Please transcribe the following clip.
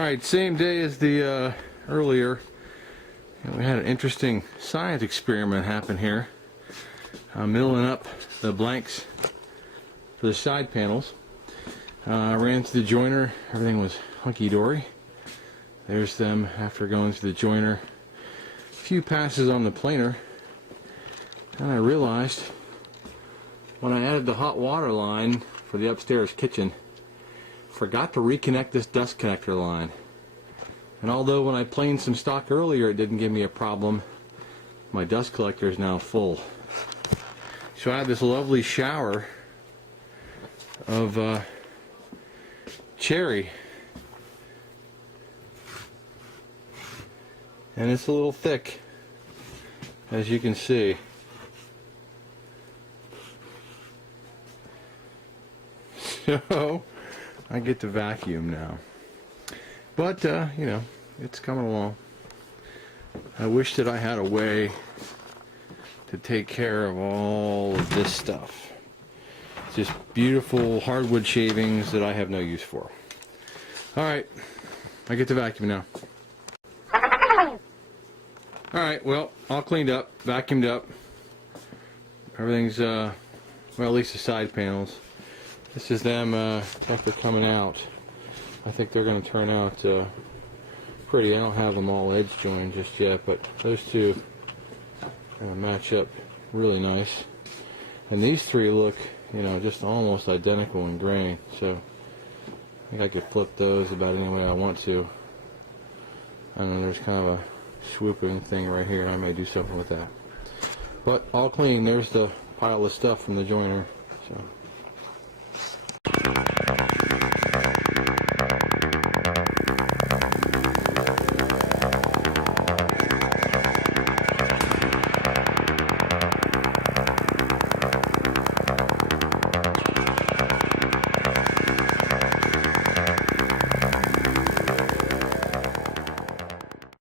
Alright, same day as the earlier. We had an interesting science experiment happen here. I'm milling up the blanks for the side panels. Ran to the joiner, everything was hunky-dory. There's them after going to the joiner. A few passes on the planer, and I realized when I added the hot water line for the upstairs kitchen, forgot to reconnect this dust connector line. And although when I planed some stock earlier it didn't give me a problem, my dust collector is now full. So I had this lovely shower of cherry, and it's a little thick, as you can see. So I get to vacuum now, but you know, it's coming along. I wish that I had a way to take care of all of this stuff. It's just beautiful hardwood shavings that I have no use for. Alright, I get to vacuum now. Alright, well, all cleaned up, vacuumed up. Everything's, well, at least the side panels. This is them after coming out. I think they're going to turn out pretty. I don't have them all edge joined just yet, but those two match up really nice. And these three look, you know, just almost identical in grain. So I think I could flip those about any way I want to. And then there's kind of a swooping thing right here. I may do something with that. But all clean. There's the pile of stuff from the joiner. So.